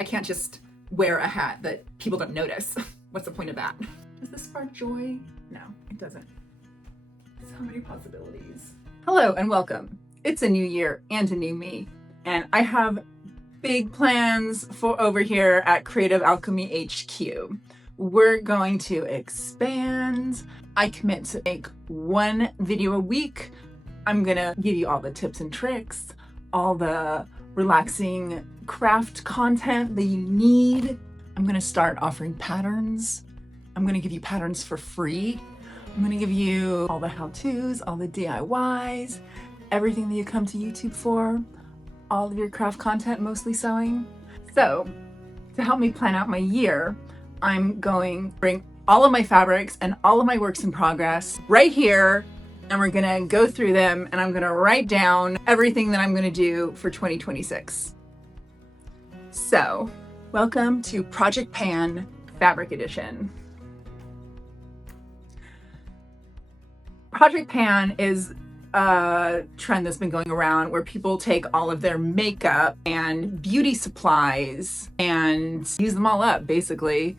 I can't just wear a hat that people don't notice. What's the point of that? Does this spark joy? No, it doesn't. So many possibilities. Hello and welcome. It's a new year and a new me. And I have big plans for over here at Creative Alchemy HQ. We're going to expand. I commit to make one video a week. I'm gonna give you all the tips and tricks, all the relaxing craft content that you need. I'm gonna start offering patterns. I'm gonna give you patterns for free. I'm gonna give you all the how-tos, all the DIYs, everything that you come to YouTube for, all of your craft content, mostly sewing. So to help me plan out my year, I'm going to bring all of my fabrics and all of my works in progress right here, and we're gonna go through them, and I'm gonna write down everything that I'm gonna do for 2026. So, welcome to Project Pan Fabric Edition. Project Pan is a trend that's been going around where people take all of their makeup and beauty supplies and use them all up, basically.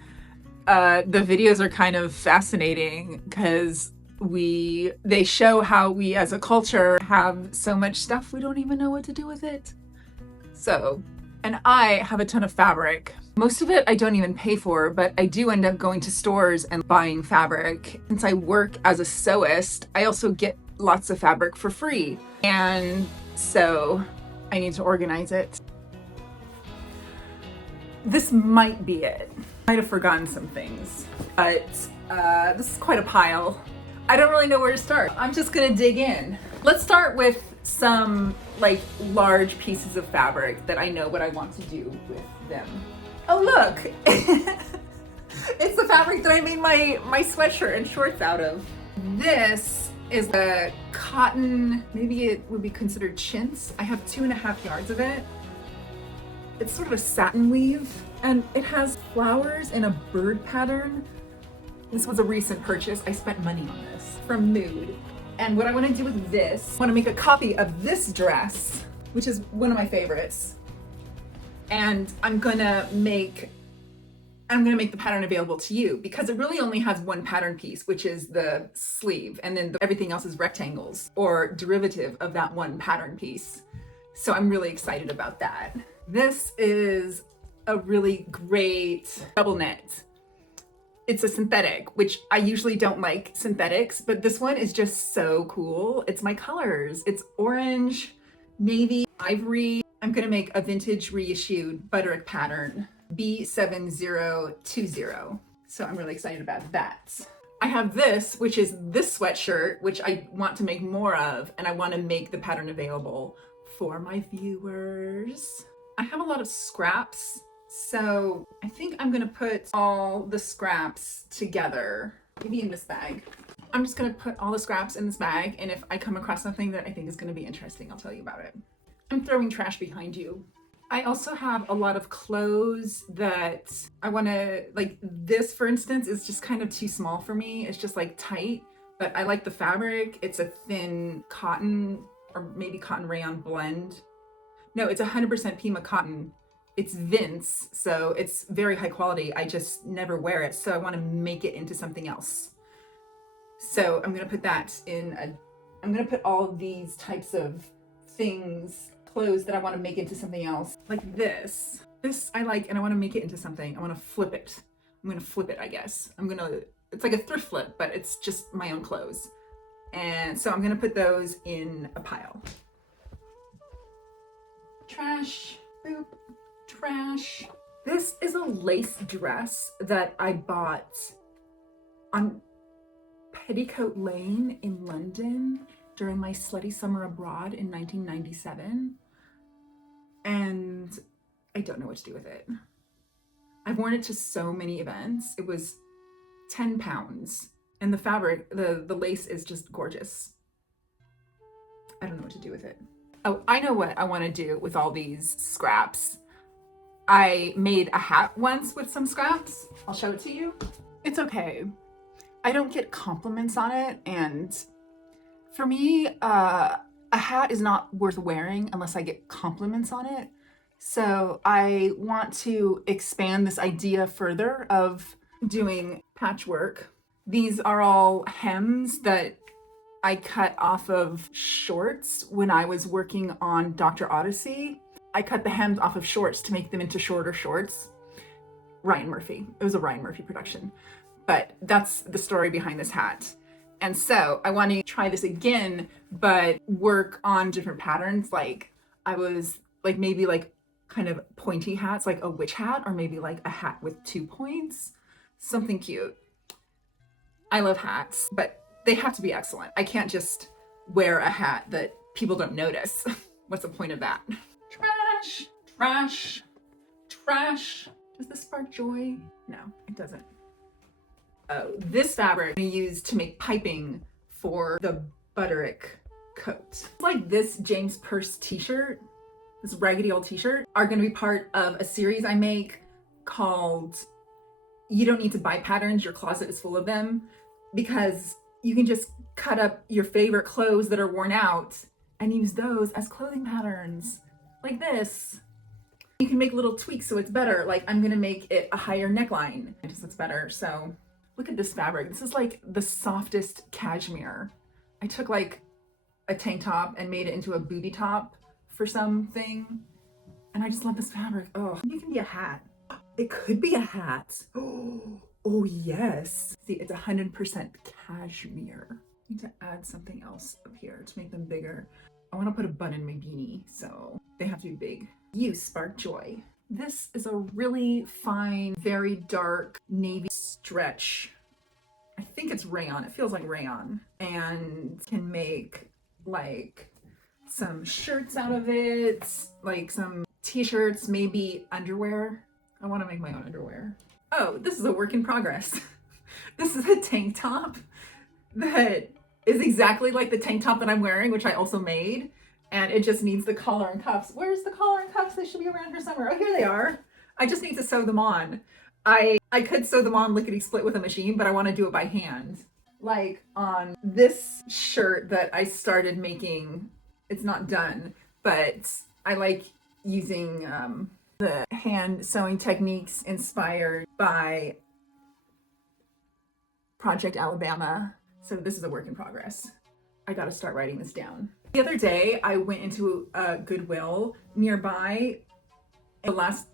The videos are kind of fascinating because they show how we as a culture have so much stuff we don't even know what to do with it. So, and I have a ton of fabric. Most of it I don't even pay for, but I do end up going to stores and buying fabric. Since I work as a sewist, I also get lots of fabric for free. And so I need to organize it. This might be it. I might have forgotten some things, but this is quite a pile. I don't really know where to start. I'm just gonna dig in. Let's start with some like large pieces of fabric that I know what I want to do with them. Oh look, it's the fabric that I made my sweatshirt and shorts out of. This is a cotton, maybe it would be considered chintz. I have 2.5 yards of it. It's sort of a satin weave, and it has flowers in a bird pattern. This was a recent purchase. I spent money on this from Mood. And what I want to do with this, I want to make a copy of this dress, which is one of my favorites. And I'm gonna make the pattern available to you because it really only has one pattern piece, which is the sleeve, and then everything else is rectangles or derivative of that one pattern piece. So I'm really excited about that. This is a really great double knit. It's a synthetic, which I usually don't like synthetics, but this one is just so cool. It's my colors. It's orange, navy, ivory. I'm gonna make a vintage reissued Butterick pattern, B7020. So I'm really excited about that. I have this, which is this sweatshirt, which I want to make more of, and I want to make the pattern available for my viewers. I have a lot of scraps, so I think I'm gonna put all the scraps together, maybe in this bag. I'm just gonna put all the scraps in this bag, and if I come across something that I think is gonna be interesting, I'll tell you about it. I'm throwing trash behind you. I also have a lot of clothes that I wanna, like this for instance, is just kind of too small for me. It's just like tight, but I like the fabric. It's a thin cotton or maybe cotton rayon blend. No, it's 100% Pima cotton. It's Vince, so it's very high quality. I just never wear it, so I want to make it into something else. So I'm gonna put that in I'm gonna put all of these types of things, clothes that I want to make into something else. Like this. This I like, and I want to make it into something. I want to flip it. I'm gonna flip it, I guess. It's like a thrift flip, but it's just my own clothes. And so I'm gonna put those in a pile. Trash, boop, trash. This is a lace dress that I bought on Petticoat Lane in London during my slutty summer abroad in 1997. And I don't know what to do with it. I've worn it to so many events. It was 10 pounds. And the fabric, the lace is just gorgeous. I don't know what to do with it. Oh, I know what I want to do with all these scraps. I made a hat once with some scraps. I'll show it to you. It's okay. I don't get compliments on it, and for me, a hat is not worth wearing unless I get compliments on it. So I want to expand this idea further of doing patchwork. These are all hems that I cut off of shorts when I was working on Dr. Odyssey. I cut the hems off of shorts to make them into shorter shorts. Ryan Murphy. It was a Ryan Murphy production. But that's the story behind this hat. And so I want to try this again, but work on different patterns. Like I was like maybe like kind of pointy hats, like a witch hat, or maybe like a hat with 2 points. Something cute. I love hats, but they have to be excellent. I can't just wear a hat that people don't notice. What's the point of that? Trash, trash, trash. Does this spark joy? No, it doesn't. Oh, this fabric I used to make piping for the Butterick coat. It's like this James Perse t-shirt, this raggedy old t-shirt, are gonna be part of a series I make called You Don't Need to Buy Patterns, Your Closet is Full of Them, because you can just cut up your favorite clothes that are worn out and use those as clothing patterns, like this. You can make little tweaks so it's better. Like I'm gonna make it a higher neckline. It just looks better. So look at this fabric. This is like the softest cashmere. I took like a tank top and made it into a booty top for something. And I just love this fabric. Oh, it can be a hat. It could be a hat. Oh yes. See, it's 100% cashmere. I need to add something else up here to make them bigger. I want to put a bun in my beanie, so they have to be big. You spark joy. This is a really fine, very dark navy stretch. I think it's rayon. It feels like rayon, and can make like some shirts out of it, like some t-shirts, maybe underwear. I want to make my own underwear. Oh, this is a work in progress. This is a tank top that is exactly like the tank top that I'm wearing, which I also made. And it just needs the collar and cuffs. Where's the collar and cuffs? They should be around here somewhere. Oh, here they are. I just need to sew them on. I could sew them on lickety split with a machine, but I want to do it by hand. Like on this shirt that I started making, it's not done, but I like using the hand sewing techniques inspired by Project Alabama. So this is a work in progress. I got to start writing this down. The other day, I went into a Goodwill nearby. The last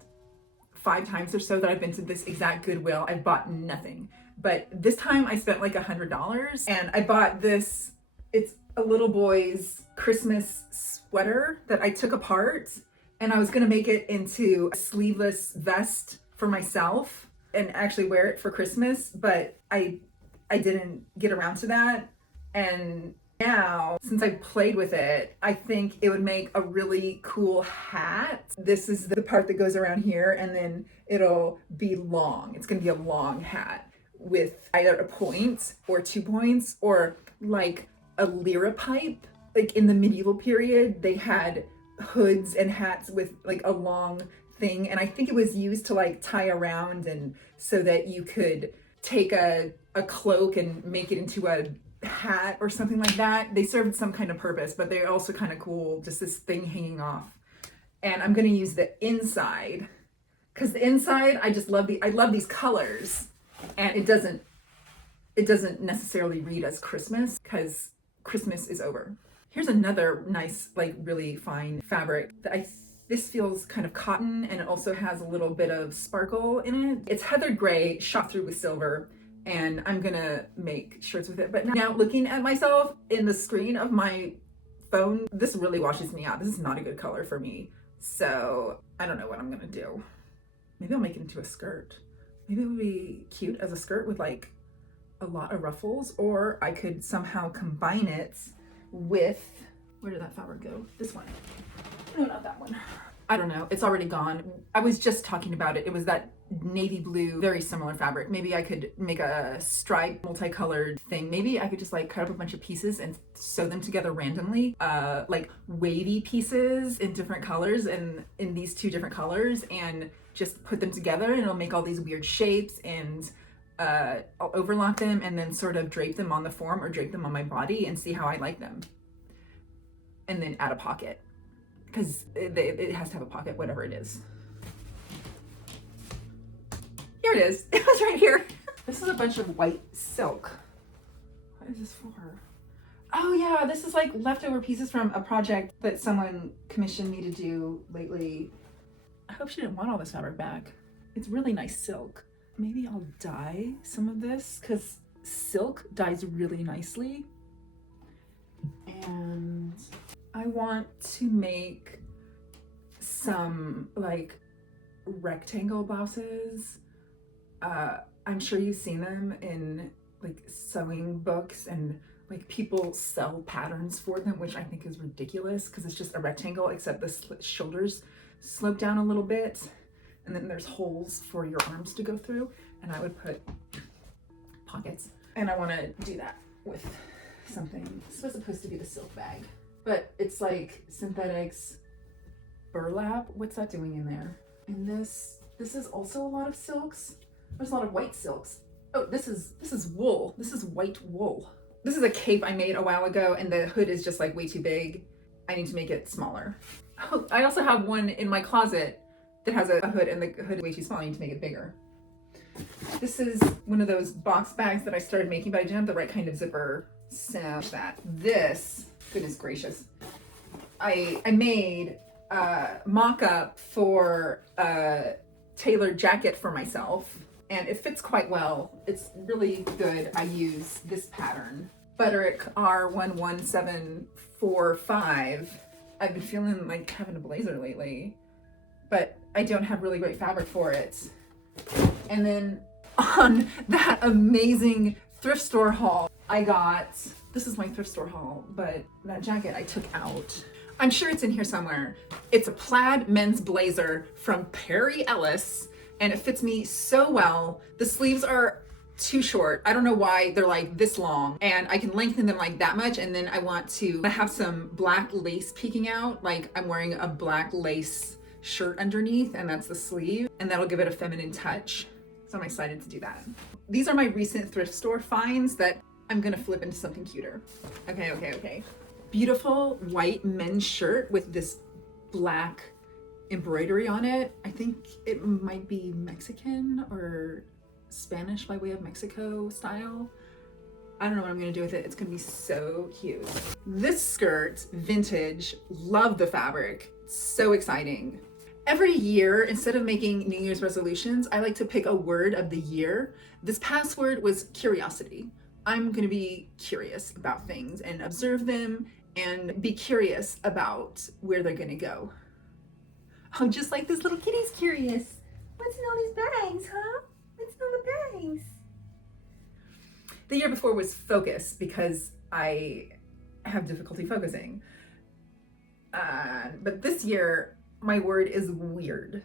5 times or so that I've been to this exact Goodwill, I've bought nothing. But this time I spent like $100 and I bought this. It's a little boy's Christmas sweater that I took apart, and I was gonna make it into a sleeveless vest for myself and actually wear it for Christmas, but I didn't get around to that. And now, since I played with it, I think it would make a really cool hat. This is the part that goes around here, and then it'll be long. It's gonna be a long hat with either a point or 2 points, or like a lyra pipe. Like in the medieval period, they had hoods and hats with like a long thing, and I think it was used to like tie around, and so that you could take a cloak and make it into a hat or something like that. They served some kind of purpose, but they're also kind of cool, just this thing hanging off. And I'm gonna use the inside, because the inside, I love these colors, and it doesn't necessarily read as Christmas, because Christmas is over. Here's another nice, like really fine fabric that this feels kind of cotton, and it also has a little bit of sparkle in it. It's heathered gray shot through with silver, and I'm gonna make shirts with it. But now looking at myself in the screen of my phone, this really washes me out. This is not a good color for me. So I don't know what I'm gonna do. Maybe I'll make it into a skirt. Maybe it would be cute as a skirt with like a lot of ruffles, or I could somehow combine it with, where did that fabric go? This one. No, not that one. I don't know. It's already gone. I was just talking about it. It was that navy blue, very similar fabric. Maybe I could make a stripe, multicolored thing. Maybe I could just like cut up a bunch of pieces and sew them together randomly, like wavy pieces in different colors and in these 2 different colors, and just put them together, and it'll make all these weird shapes, and I'll overlock them and then sort of drape them on the form or drape them on my body and see how I like them. And then add a pocket, because it has to have a pocket, whatever it is. Here it is. It was right here. This is a bunch of white silk. What is this for? Oh yeah, this is like leftover pieces from a project that someone commissioned me to do lately. I hope she didn't want all this fabric back. It's really nice silk. Maybe I'll dye some of this because silk dyes really nicely. And I want to make some like rectangle blouses. I'm sure you've seen them in like sewing books, and like people sell patterns for them, which I think is ridiculous because it's just a rectangle except the shoulders slope down a little bit, and then there's holes for your arms to go through, and I would put pockets. And I want to do that with something. This was supposed to be the silk bag, but it's like synthetics, burlap. What's that doing in there? And this is also a lot of silks. There's a lot of white silks. Oh, this is wool. This is white wool. This is a cape I made a while ago, and the hood is just like way too big. I need to make it smaller. Oh, I also have one in my closet that has a hood, and the hood is way too small. I need to make it bigger. This is one of those box bags that I started making, but I didn't have the right kind of zipper. So that this, goodness gracious, I made a mock-up for a tailored jacket for myself, and it fits quite well. It's really good. I use this pattern, Butterick R11745. I've been feeling like having a blazer lately, but I don't have really great fabric for it. And then on that amazing thrift store haul, I got, this is my thrift store haul, but that jacket I took out. I'm sure it's in here somewhere. It's a plaid men's blazer from Perry Ellis, and it fits me so well. The sleeves are too short. I don't know why they're like this long, and I can lengthen them like that much. And then I want to have some black lace peeking out, like I'm wearing a black lace shirt underneath, and that's the sleeve, and that'll give it a feminine touch. So I'm excited to do that. These are my recent thrift store finds that I'm gonna flip into something cuter. Okay. Beautiful white men's shirt with this black embroidery on it. I think it might be Mexican or Spanish by way of Mexico style. I don't know what I'm gonna do with it. It's gonna be so cute. This skirt, vintage, love the fabric, so exciting. Every year, instead of making New Year's resolutions, I like to pick a word of the year. This past word was curiosity. I'm gonna be curious about things and observe them and be curious about where they're gonna go. Oh, just like this little kitty's curious. What's in all these bags, huh? What's in all the bags? The year before was focus because I have difficulty focusing. But this year, my word is weird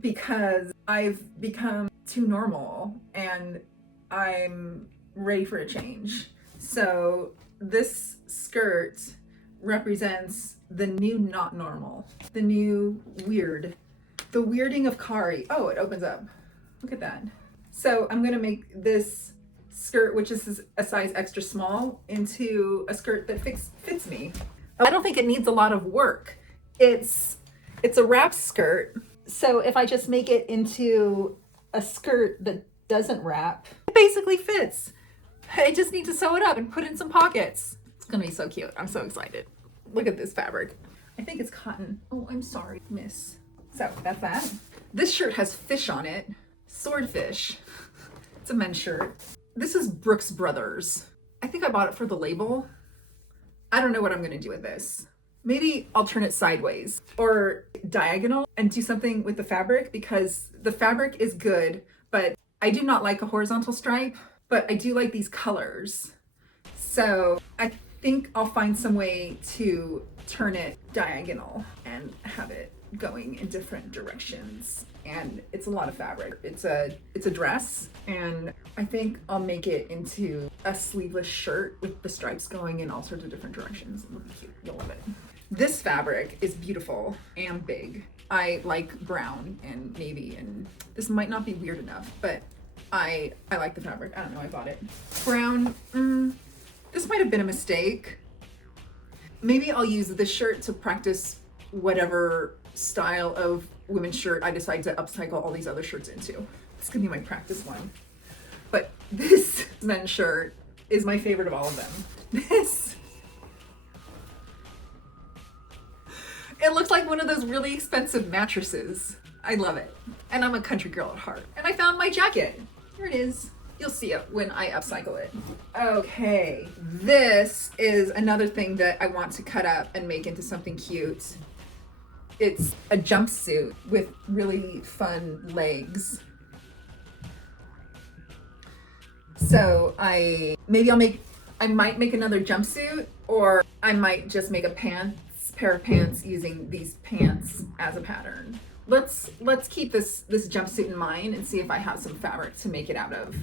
because I've become too normal and I'm ready for a change. So this skirt represents the new not normal, the new weird, the weirding of Kari. Oh, it opens up. Look at that. So I'm gonna make this skirt, which is a size extra small, into a skirt that fits me. I don't think it needs a lot of work. It's a wrap skirt. So if I just make it into a skirt that doesn't wrap, it basically fits. I just need to sew it up and put in some pockets. It's gonna be so cute. I'm so excited. Look at this fabric. I think it's cotton. Oh, I'm sorry, miss. So that's that. This shirt has fish on it. Swordfish. It's a men's shirt. This is Brooks Brothers. I think I bought it for the label. I don't know what I'm gonna do with this. Maybe I'll turn it sideways or diagonal and do something with the fabric because the fabric is good, but I do not like a horizontal stripe, but I do like these colors. So I think I'll find some way to turn it diagonal and have it going in different directions. And it's a lot of fabric. It's a dress, and I think I'll make it into a sleeveless shirt with the stripes going in all sorts of different directions. It'll be cute. You'll love it. This fabric is beautiful and big. I like brown and navy, and this might not be weird enough, but I like the fabric. I don't know, I bought it. Brown, this might have been a mistake. Maybe I'll use this shirt to practice whatever style of women's shirt I decide to upcycle all these other shirts into. It's gonna be my practice one. But this men's shirt is my favorite of all of them. It looks like one of those really expensive mattresses. I love it. And I'm a country girl at heart. And I found my jacket. Here it is. You'll see it when I upcycle it. Okay, this is another thing that I want to cut up and make into something cute. It's a jumpsuit with really fun legs. So I might make another jumpsuit, or I might just make a pair of pants using these pants as a pattern. Let's keep this jumpsuit in mind and see if I have some fabric to make it out of.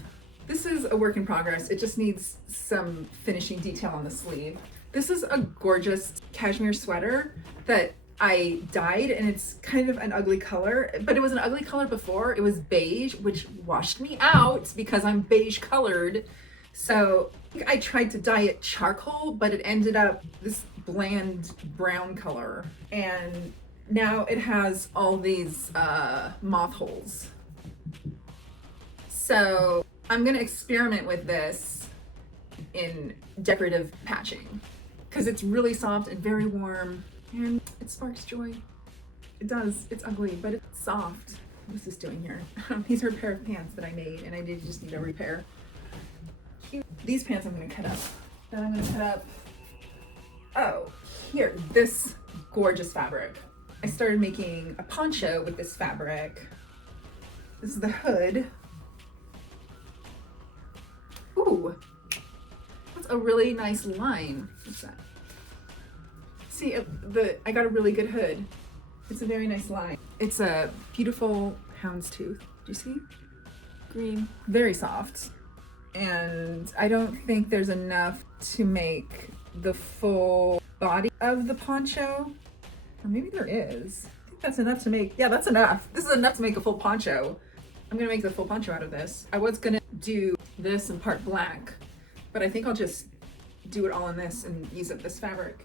This is a work in progress. It just needs some finishing detail on the sleeve. This is a gorgeous cashmere sweater that I dyed, and it's kind of an ugly color, but it was an ugly color before. It was beige, which washed me out because I'm beige colored. So I tried to dye it charcoal, but it ended up this bland brown color. And now it has all these moth holes. So I'm gonna experiment with this in decorative patching because it's really soft and very warm and it sparks joy. It does. It's ugly, but it's soft. What's this doing here? These are a pair of pants that I made and I did just need a repair. Cute. These pants I'm gonna cut up. Then I'm gonna cut up, oh, here, this gorgeous fabric. I started making a poncho with this fabric. This is the hood. Ooh, that's a really nice line. What's that? See, I got a really good hood. It's a very nice line. It's a beautiful houndstooth. Do you see? Green, very soft. And I don't think there's enough to make the full body of the poncho. Or maybe there is. I think that's enough to make, yeah, that's enough. This is enough to make a full poncho. I'm gonna make the full poncho out of this. I was gonna do this in part black, but I think I'll just do it all in this and use up this fabric.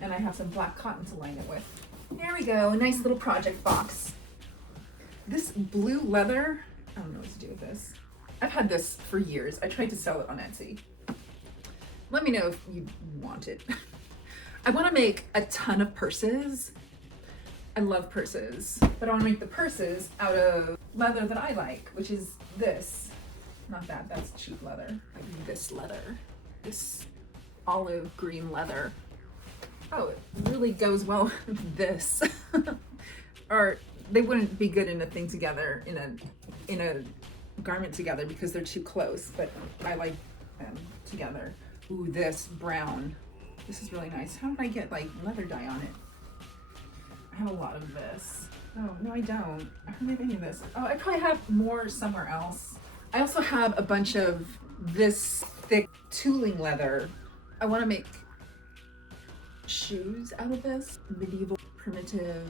And I have some black cotton to line it with. There we go, a nice little project box. This blue leather, I don't know what to do with this. I've had this for years. I tried to sell it on Etsy. Let me know if you want it. I wanna make a ton of purses. I love purses, but I wanna make the purses out of leather that I like, which is this. Not that, that's cheap leather. Like this leather, this olive green leather. Oh, it really goes well with this. Or they wouldn't be good in a thing together, in a garment together because they're too close, but I like them together. Ooh, this brown. This is really nice. How did I get like leather dye on it? I have a lot of this. Oh, no, I don't. I don't have any of this. Oh, I probably have more somewhere else. I also have a bunch of this thick tooling leather. I want to make shoes out of this. Medieval, primitive,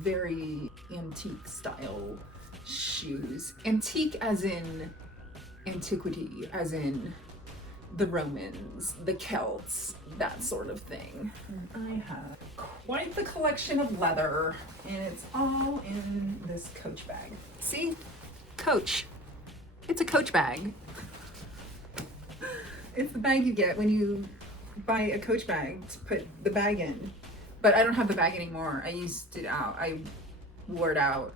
very antique style shoes. Antique as in antiquity, as in the Romans, the Celts, that sort of thing. And I have quite the collection of leather, and it's all in this Coach bag. See? Coach. It's a Coach bag. It's the bag you get when you buy a Coach bag to put the bag in. But I don't have the bag anymore. I used it out. I wore it out,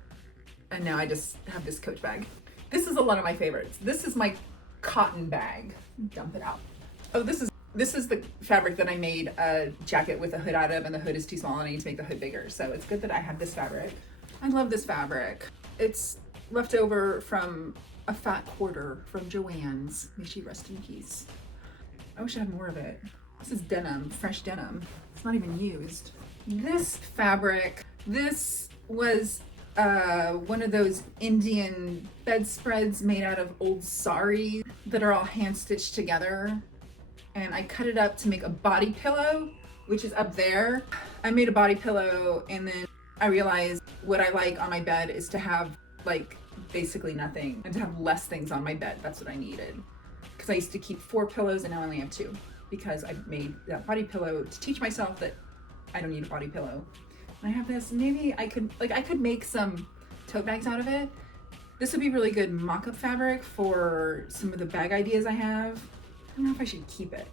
and now I just have this Coach bag. This is a lot of my favorites. This is my cotton bag. Dump it out. Oh, this is the fabric that I made a jacket with a hood out of, and the hood is too small and I need to make the hood bigger. So it's good that I have this fabric. I love this fabric. It's left over from a fat quarter from Joann's. May she rest in peace. I wish I had more of it. This is denim, fresh denim. It's not even used. This fabric, this was one of those Indian bedspreads made out of old sari that are all hand stitched together. And I cut it up to make a body pillow, which is up there. I made a body pillow, and then I realized what I like on my bed is to have like basically nothing and to have less things on my bed. That's what I needed. Because I used to keep 4 pillows and now I only have 2. because I made that body pillow to teach myself that I don't need a body pillow. And I have this, maybe I could make some tote bags out of it. This would be really good mock-up fabric for some of the bag ideas I have. I don't know if I should keep it.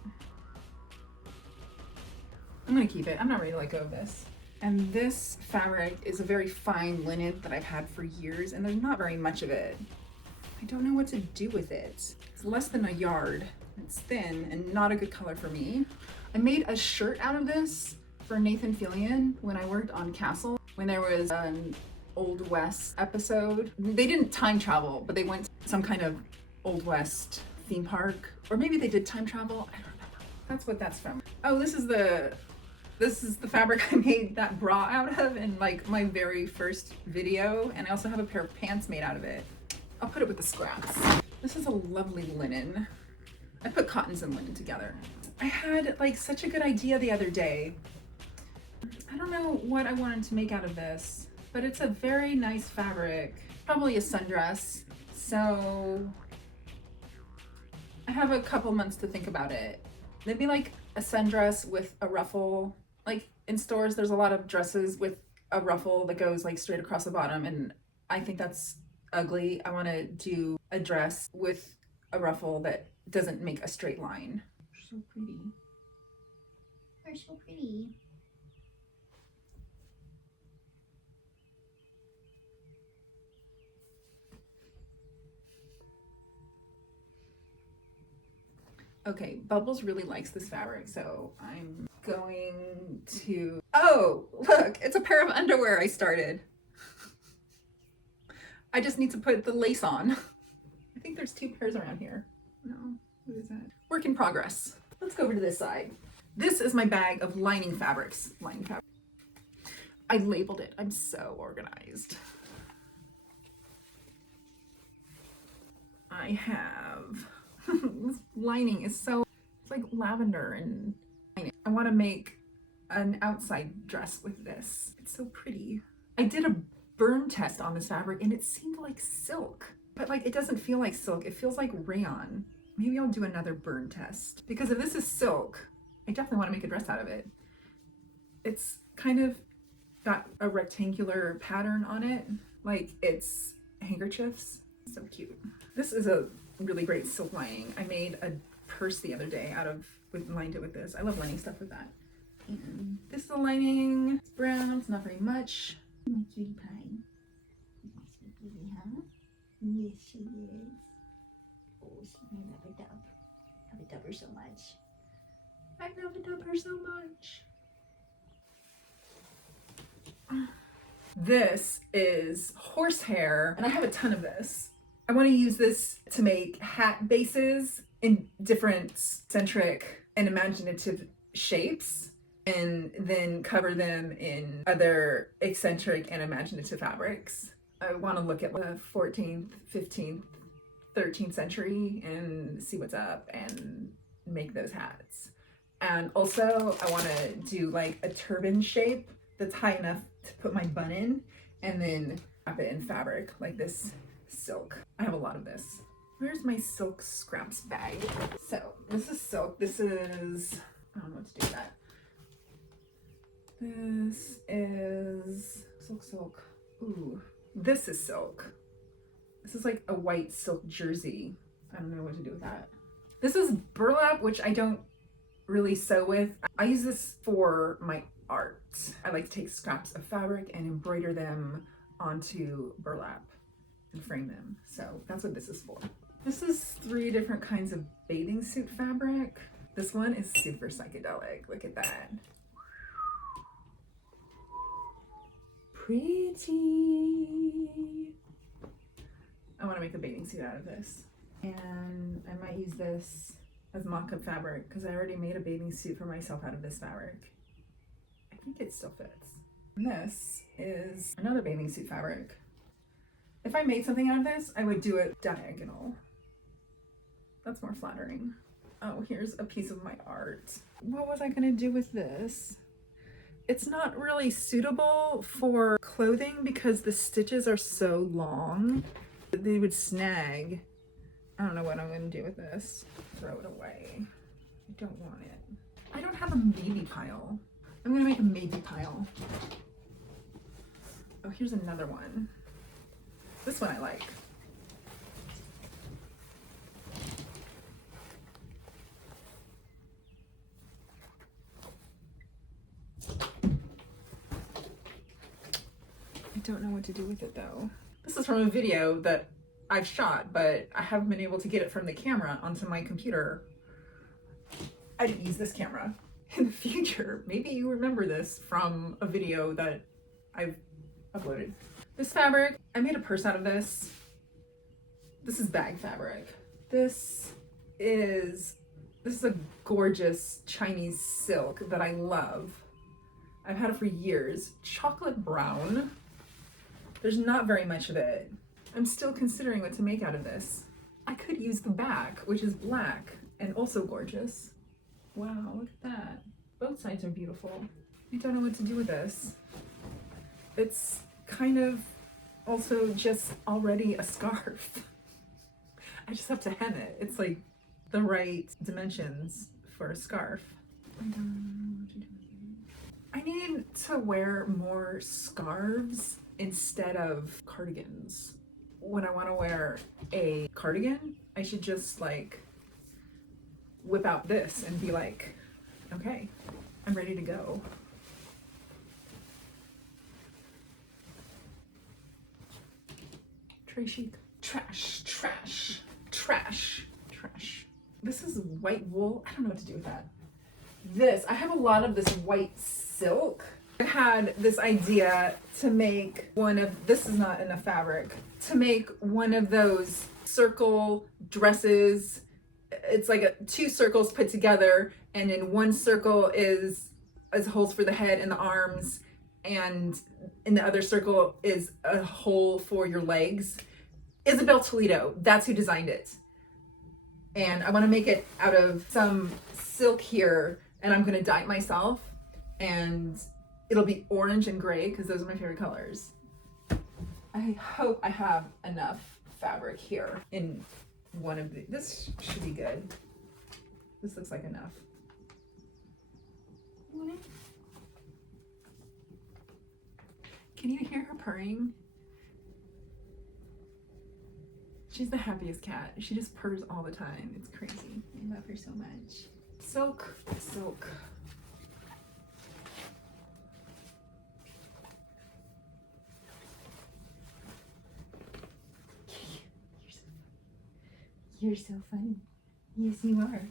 I'm gonna keep it. I'm not ready to let go of this. And this fabric is a very fine linen that I've had for years, and there's not very much of it. I don't know what to do with it. It's less than a yard. It's thin and not a good color for me. I made a shirt out of this for Nathan Fillion when I worked on Castle, when there was an Old West episode. They didn't time travel, but they went to some kind of Old West theme park, or maybe they did time travel. I don't remember. That's what that's from. Oh, this is the fabric I made that bra out of in like my very first video, and I also have a pair of pants made out of it. I'll put it with the scraps. This is a lovely linen. I put cottons and linen together. I had like such a good idea the other day. I don't know what I wanted to make out of this, but it's a very nice fabric, probably a sundress. So I have a couple months to think about it. Maybe like a sundress with a ruffle. Like in stores, there's a lot of dresses with a ruffle that goes like straight across the bottom, and I think that's ugly. I want to do a dress with a ruffle that doesn't make a straight line. You're so pretty. You're so pretty. Okay, Bubbles really likes this fabric, so I'm going to... Oh, look, it's a pair of underwear I started. I just need to put the lace on. I think there's 2 pairs around here. No, what is that? Work in progress. Let's go over to this side. This is my bag of lining fabrics. Lining fabric. I labeled it. I'm so organized. I have... This lining is so, it's like lavender, and I want to make an outside dress with this. It's so pretty. I did a burn test on this fabric and it seemed like silk, but like it doesn't feel like silk. It feels like rayon. Maybe I'll do another burn test, because if this is silk, I definitely want to make a dress out of it. It's kind of got a rectangular pattern on it, like it's handkerchiefs. So cute. This is a really great silk lining. I made a purse the other day lined it with this. I love lining stuff with that. And this is the lining. It's brown, it's not very much. My cutie pie. Sweet baby, huh? Yes, she is. Oh, I love a dub. I love a dub her so much. I love a dub her so much. This is horsehair, and I have a ton of this. I want to use this to make hat bases in different eccentric and imaginative shapes, and then cover them in other eccentric and imaginative fabrics. I want to look at the 14th, 15th, 13th century and see what's up and make those hats. And also I want to do like a turban shape that's high enough to put my bun in, and then wrap it in fabric like this silk. I have a lot of this. Where's my silk scraps bag? So this is silk. This is, I don't know what to do with that. This is silk. Ooh, this is silk. This is like a white silk jersey. I don't know what to do with that. This is burlap, which I don't really sew with. I use this for my art. I like to take scraps of fabric and embroider them onto burlap and frame them. So that's what this is for. This is 3 different kinds of bathing suit fabric. This one is super psychedelic. Look at that. Pretty. I want to make a bathing suit out of this. And I might use this as mock-up fabric because I already made a bathing suit for myself out of this fabric. I think it still fits. And this is another bathing suit fabric. If I made something out of this, I would do it diagonal. That's more flattering. Oh, here's a piece of my art. What was I gonna do with this? It's not really suitable for clothing because the stitches are so long. They would snag. I don't know what I'm gonna do with this. Throw it away. I don't want it. I don't have a maybe pile. I'm gonna make a maybe pile. Oh, here's another one. This one I like. I don't know what to do with it though. This is from a video that I've shot, but I haven't been able to get it from the camera onto my computer. I didn't use this camera. In the future, maybe you remember this from a video that I've uploaded. This fabric, I made a purse out of this. This is bag fabric. This is a gorgeous Chinese silk that I love. I've had it for years. Chocolate brown. There's not very much of it. I'm still considering what to make out of this. I could use the back, which is black and also gorgeous. Wow, look at that. Both sides are beautiful. I don't know what to do with this. It's kind of also just already a scarf. I just have to hem it. It's like the right dimensions for a scarf. I don't know what to do with it. I need to wear more scarves instead of cardigans. When I want to wear a cardigan, I should just like whip out this and be like, okay, I'm ready to go. Très chic. Trash, trash, trash, trash. This is white wool. I don't know what to do with that. I have a lot of this white silk. I had this idea to make this is not enough fabric, to make one of those circle dresses. It's like two circles put together, and in one circle is holes for the head and the arms, and in the other circle is a hole for your legs. Isabel Toledo, that's who designed it. And I want to make it out of some silk here, and I'm going to dye it myself, and it'll be orange and gray because those are my favorite colors. I hope I have enough fabric here in one of this should be good. This looks like enough. Can you hear her purring? She's the happiest cat. She just purrs all the time. It's crazy. I love her so much. Silk, silk. You're so funny. Yes, you are.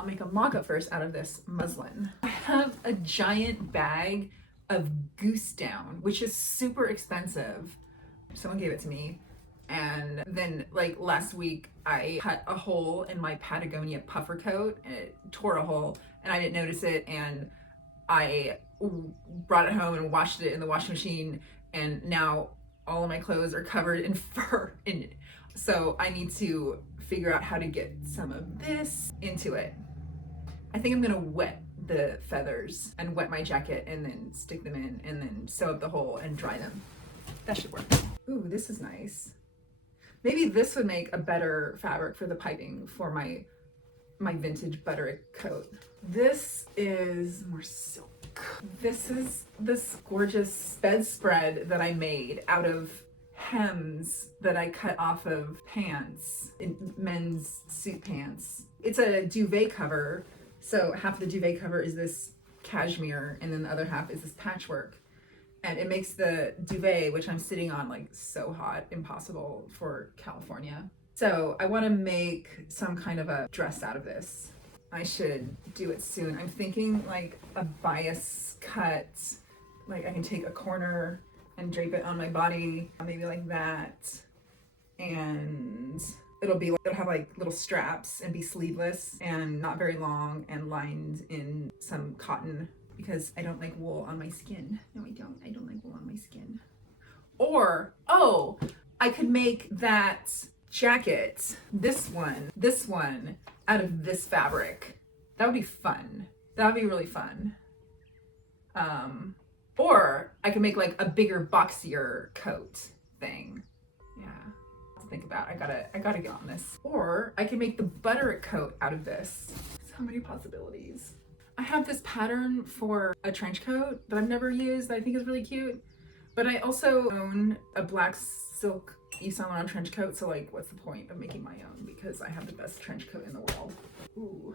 I'll make a mock-up first out of this muslin. I have a giant bag of goose down, which is super expensive. Someone gave it to me. And then like last week, I cut a hole in my Patagonia puffer coat and it tore a hole and I didn't notice it. And I brought it home and washed it in the washing machine. And now all of my clothes are covered in fur. And so I need to figure out how to get some of this into it. I think I'm gonna wet the feathers and wet my jacket and then stick them in and then sew up the hole and dry them. That should work. Ooh, this is nice. Maybe this would make a better fabric for the piping for my vintage butterick coat. This is more silk. This is this gorgeous bedspread that I made out of hems that I cut off of pants, in men's suit pants. It's a duvet cover, so half of the duvet cover is this cashmere and then the other half is this patchwork. And it makes the duvet, which I'm sitting on, like so hot, impossible for California. So I want to make some kind of a dress out of this. I should do it soon. I'm thinking like a bias cut, like I can take a corner and drape it on my body, maybe like that. And it'll have like little straps and be sleeveless and not very long and lined in some cotton because I don't like wool on my skin. No, I don't. I don't like wool on my skin. Or, oh, I could make that jacket, this one out of this fabric. That would be fun. That would be really fun. Or I could make like a bigger, boxier coat thing. Yeah, to think about. I gotta get on this. Or I could make the butterick coat out of this. So So many possibilities. I have this pattern for a trench coat that I've never used that I think is really cute. But I also own a black silk Yves Saint Laurent trench coat, so like what's the point of making my own, because I have the best trench coat in the world. Ooh,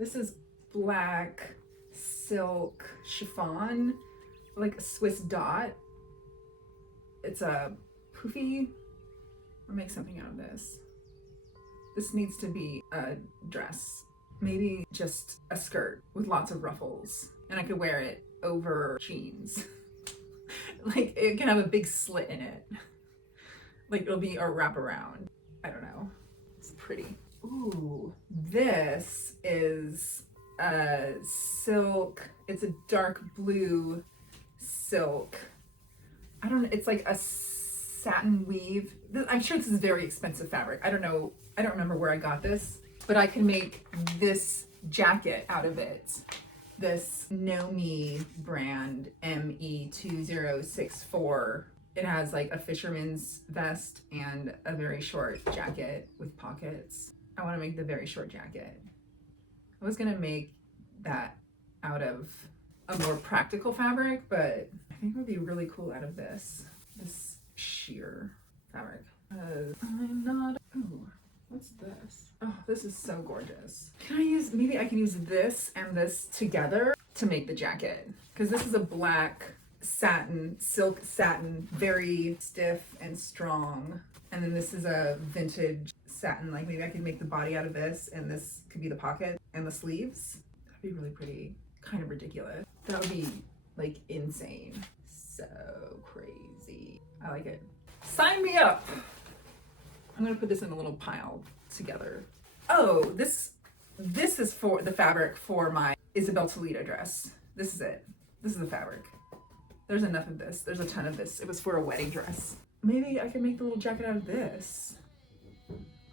this is black silk chiffon, like a Swiss dot. It's a poofy. I'll make something out of this. This needs to be a dress, maybe just a skirt with lots of ruffles, and I could wear it over jeans. Like it can have a big slit in it. Like it'll be a wraparound. I don't know. It's pretty. Ooh, this is a silk. It's a dark blue silk. I don't know. It's like a satin weave. I'm sure this is very expensive fabric. I don't know. I don't remember where I got this, but I can make this jacket out of it. This Nomi brand ME2064. It has like a fisherman's vest and a very short jacket with pockets. I want to make the very short jacket. I was gonna make that out of a more practical fabric, but I think it would be really cool out of this sheer fabric. I'm not, ooh, what's this? Oh, this is so gorgeous. Maybe I can use this and this together to make the jacket. Because this is a black satin, silk satin, very stiff and strong. And then this is a vintage satin, like maybe I could make the body out of this and this could be the pocket and the sleeves. That'd be really pretty, kind of ridiculous. That would be like insane. So crazy. I like it. Sign me up. I'm gonna put this in a little pile together. Oh, this is for the fabric for my Isabel Toledo dress. This is it. This is the fabric. There's enough of this. There's a ton of this. It was for a wedding dress. Maybe I can make the little jacket out of this.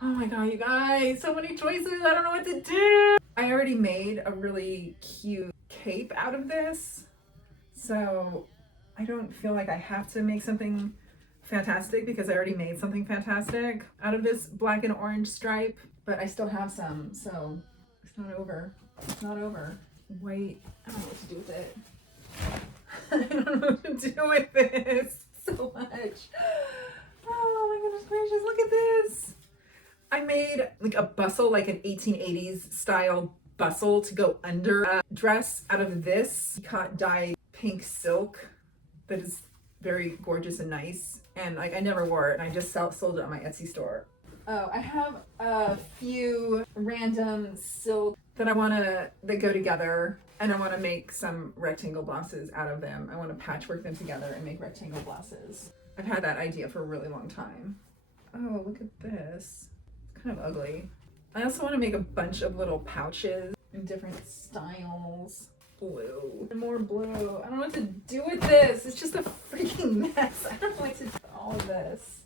Oh my god, you guys, so many choices. I don't know what to do. I already made a really cute cape out of this, so I don't feel like I have to make something fantastic because I already made something fantastic out of this black and orange stripe, but I still have some, so it's not over. It's not over. Wait, I don't know what to do with it. I don't know what to do with this so much. Oh my goodness gracious, look at this. I made like a bustle, like an 1880s style bustle to go under a dress out of this dyed pink silk that is very gorgeous and nice. And like I never wore it and I just sold it on my Etsy store. Oh, I have a few random silk that go together, and I want to make some rectangle blouses out of them. I want to patchwork them together and make rectangle blouses. I've had that idea for a really long time. Oh, look at this. It's kind of ugly. I also want to make a bunch of little pouches in different styles. Blue. And more blue. I don't know what to do with this. It's just a freaking mess. I don't know what to do with all of this.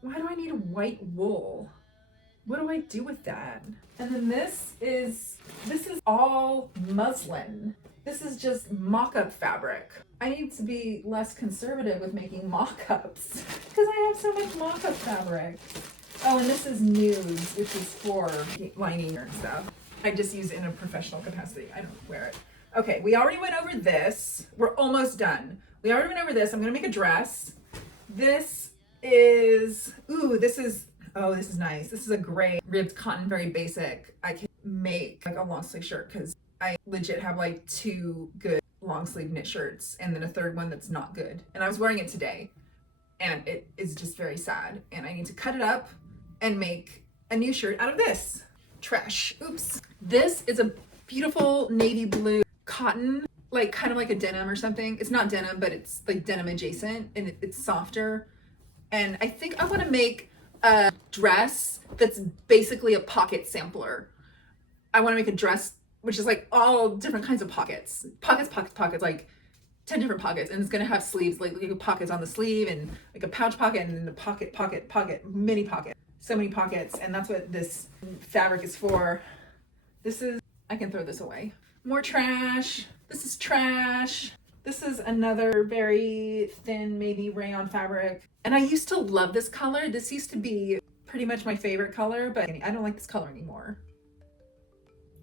Why do I need white wool? What do I do with that? And then this is all muslin. This is just mock-up fabric. I need to be less conservative with making mock-ups because I have so much mock-up fabric. Oh, and this is nudes, which is for lining and stuff. I just use it in a professional capacity. I don't wear it. Okay, we already went over this. We're almost done. We already went over this. I'm gonna make a dress. This is nice. This is a gray ribbed cotton, very basic. I can make like a long sleeve shirt because I legit have like 2 good long sleeve knit shirts and then a third one that's not good. And I was wearing it today and it is just very sad. And I need to cut it up and make a new shirt out of this. Trash. Oops. This is a beautiful navy blue cotton, like kind of like a denim or something. It's not denim, but it's like denim adjacent and it's softer. And I think I want to make a dress that's basically a pocket sampler. I want to make a dress which is like all different kinds of pockets, like 10 different pockets, and it's gonna have sleeves, like pockets on the sleeve and like a pouch pocket and then the pocket, mini pocket, so many pockets. And that's what this fabric is for. I can throw this away. More trash. This is trash. This is another very thin, maybe rayon fabric. And I used to love this color. This used to be pretty much my favorite color, but I don't like this color anymore.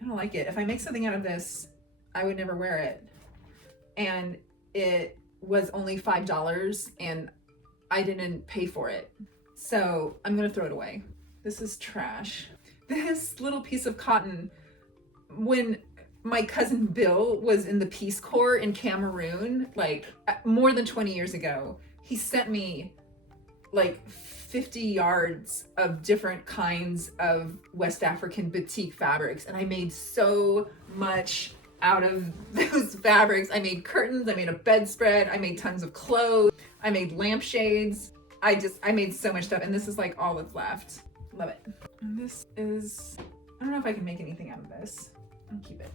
I don't like it. If I make something out of this, I would never wear it. And it was only $5 and I didn't pay for it. So I'm gonna throw it away. This is trash. This little piece of cotton, when my cousin Bill was in the Peace Corps in Cameroon, like more than 20 years ago, he sent me like 50 yards of different kinds of West African batik fabrics. And I made so much out of those fabrics. I made curtains, I made a bedspread, I made tons of clothes, I made lampshades. I made so much stuff, and this is like all that's left. Love it. And this is, I don't know if I can make anything out of this. I'll keep it.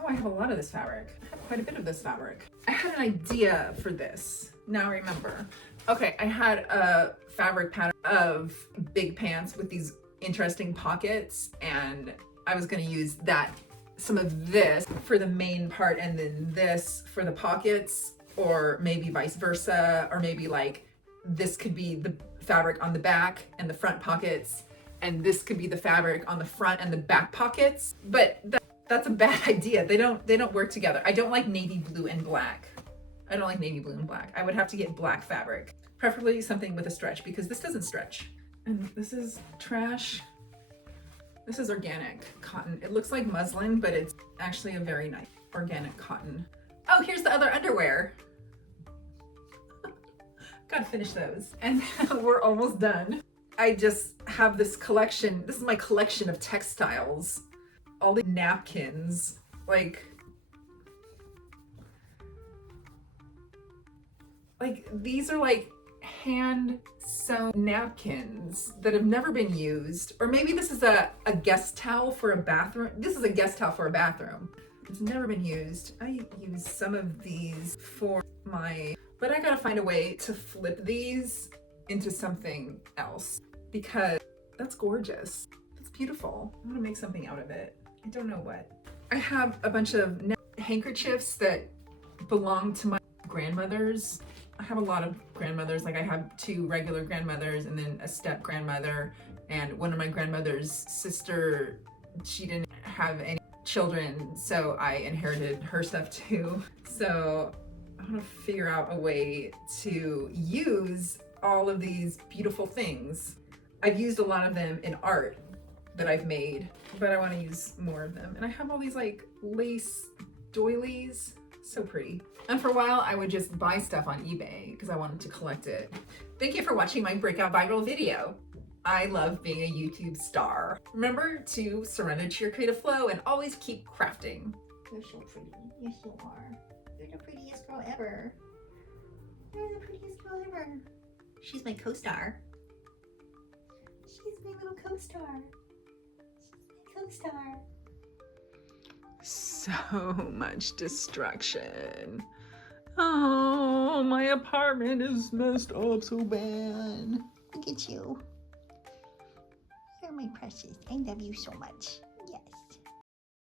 Oh, I have a lot of this fabric. I have quite a bit of this fabric. I had an idea for this. Now I remember. Okay, I had a fabric pattern of big pants with these interesting pockets, and I was gonna use that, some of this for the main part and then this for the pockets, or maybe vice versa, or maybe like this could be the fabric on the back and the front pockets, and this could be the fabric on the front and the back pockets. But that's a bad idea. They don't work together. I don't like navy blue and black. I don't like navy blue and black. I would have to get black fabric, preferably something with a stretch, because this doesn't stretch. And this is trash. This is organic cotton. It looks like muslin, but it's actually a very nice organic cotton. Oh, here's the other underwear. Gotta finish those. And we're almost done. I just have this collection. This is my collection of textiles. All the napkins, like these are like hand sewn napkins that have never been used. Or maybe this is a guest towel for a bathroom. This is a guest towel for a bathroom. It's never been used. I use some of these for but I gotta find a way to flip these into something else, because that's gorgeous. That's beautiful. I wanna make something out of it. I don't know what. I have a bunch of handkerchiefs that belong to my grandmothers. I have a lot of grandmothers. Like I have 2 regular grandmothers and then a step grandmother, and one of my grandmother's sister, she didn't have any children, so I inherited her stuff too. So I want to figure out a way to use all of these beautiful things. I've used a lot of them in art that I've made, but I want to use more of them. And I have all these like lace doilies, so pretty. And for a while I would just buy stuff on eBay because I wanted to collect it. Thank you for watching my breakout viral video. I love being a YouTube star. Remember to surrender to your creative flow and always keep crafting. You're so pretty. Yes, you are. You're the prettiest girl ever. You're the prettiest girl ever. She's my co-star. She's my little co-star. She's my co-star. So much destruction. Oh, my apartment is messed up so bad. Look at you. You're my precious. I love you so much.